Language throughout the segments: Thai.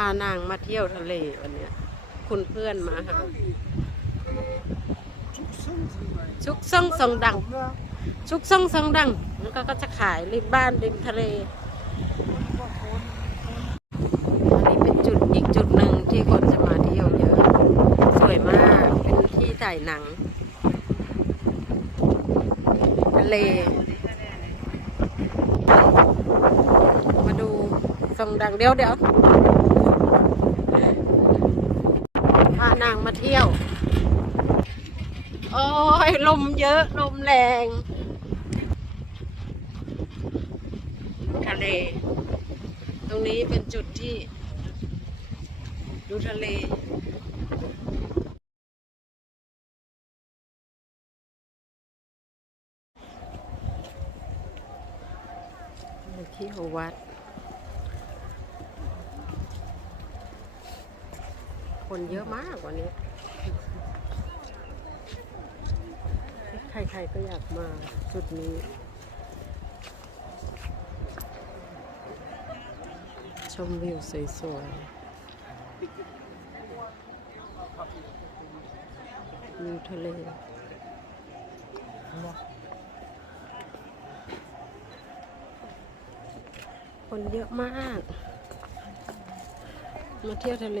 านางมาเที่ยวทะเลวันเนี้ย คุณเพื่อนมาหา ชุกซ่องซองดัง ชุกซ่องซองดังแล้วก็ก็จะขายริมบ้านริมทะเลอันนี้เป็นจุดอีกจุดหนึ่งที่คนจะมาเที่ยวเยอะ สวยมาก เป็นที่ถ่ายหนัง ทะเล มาดูซองดังเดี๋ยวเดี๋ยว พานางมาเที่ยว โอ้ย ลมเยอะ ลมแรง ทะเล ตรงนี้เป็นจุดที่ ดูทะเลที่ยววัด คนเยอะมากวันนี้ ใครๆก็อยากมาจุดนี้ ชมวิวสวยๆวิวทะเลคนเยอะมาก มาเที่ยวทะเล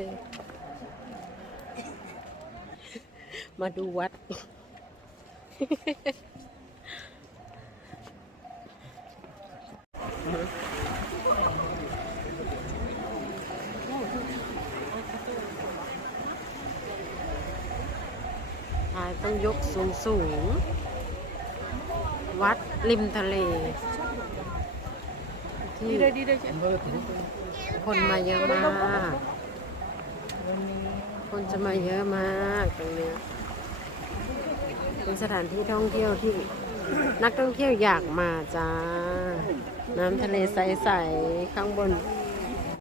มาดูวัดถ่ายต้องยกสูงสูงๆวัดริมทะเล ที่คนมาเยอะมาก คนจะมาเยอะมากตรงเนี้ย เป็นสถานที่ท่องเที่ยวที่นักท่องเที่ยวอยากมาจ้า น้ำทะเลใส ๆ ข้างบน